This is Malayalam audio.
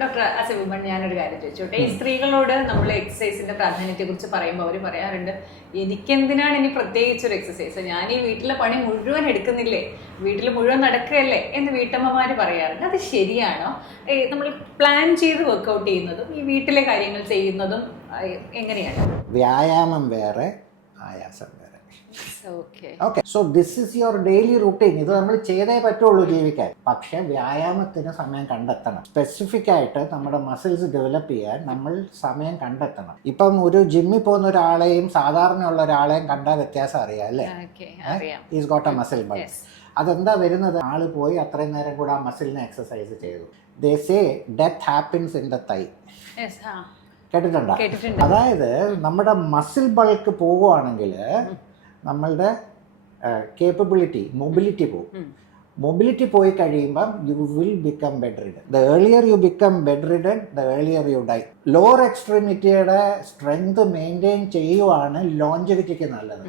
ഡോക്ടർ ആസ് എ വുമൺ ഞാനൊരു കാര്യം ചോദിച്ചോട്ടെ, ഈ സ്ത്രീകളോട് നമ്മൾ എക്സസൈസിന്റെ പ്രാധാന്യത്തെ കുറിച്ച് പറയുമ്പോൾ അവർ പറയാറുണ്ട്, എനിക്കെന്തിനാണ് ഇനി പ്രത്യേകിച്ച് ഒരു എക്സസൈസ്, ഞാൻ ഈ വീട്ടിലെ പണി മുഴുവൻ എടുക്കുന്നില്ലേ, വീട്ടിൽ മുഴുവൻ നടക്കുകയല്ലേ എന്ന് വീട്ടമ്മമാര് പറയാറുണ്ട്. അത് ശരിയാണോ? നമ്മൾ പ്ലാൻ ചെയ്ത് വർക്ക്ഔട്ട് ചെയ്യുന്നതും ഈ വീട്ടിലെ കാര്യങ്ങൾ ചെയ്യുന്നതും എങ്ങനെയാണ്? വ്യായാമം വേറെ, ആയാസം വേറെ. Okay, so this is your daily routine. ഇത് നമ്മൾ ചെയ്തേ പറ്റുള്ളൂ ജീവിക്കാൻ. പക്ഷെ വ്യായാമത്തിന് സമയം കണ്ടെത്തണം. സ്പെസിഫിക് ആയിട്ട് നമ്മുടെ മസിൽസ് ഡെവലപ്പ് ചെയ്യാൻ നമ്മൾ സമയം കണ്ടെത്തണം. ഇപ്പം ഒരു ജിമ്മിൽ പോകുന്ന ഒരാളെയും സാധാരണയുള്ള ഒരാളെയും കണ്ടാൽ വ്യത്യാസം അറിയാം അല്ലേ? Is got A muscle bulge. അതെന്താ വരുന്നത്? ആള് പോയി അത്രയും നേരം കൂടെ ആ മസിലിനെ എക്സസൈസ് ചെയ്തു. They say death happens in the തൈ. കേട്ടിട്ടുണ്ടോ? അതായത് നമ്മുടെ മസിൽ ബൾക്ക് പോവുകയാണെങ്കിൽ നമ്മളുടെ കേപ്പബിലിറ്റി, മൊബിലിറ്റി പോകും. മൊബിലിറ്റി പോയി കഴിയുമ്പം you will become bedridden. The earlier you become bedridden, the earlier you die. Lower എക്സ്ട്രീമിറ്റിയുടെ സ്ട്രെങ്ത് മെയിൻറ്റെയിൻ ചെയ്യുവാണ് ലോഞ്ചവിറ്റിക്ക് നല്ലത്.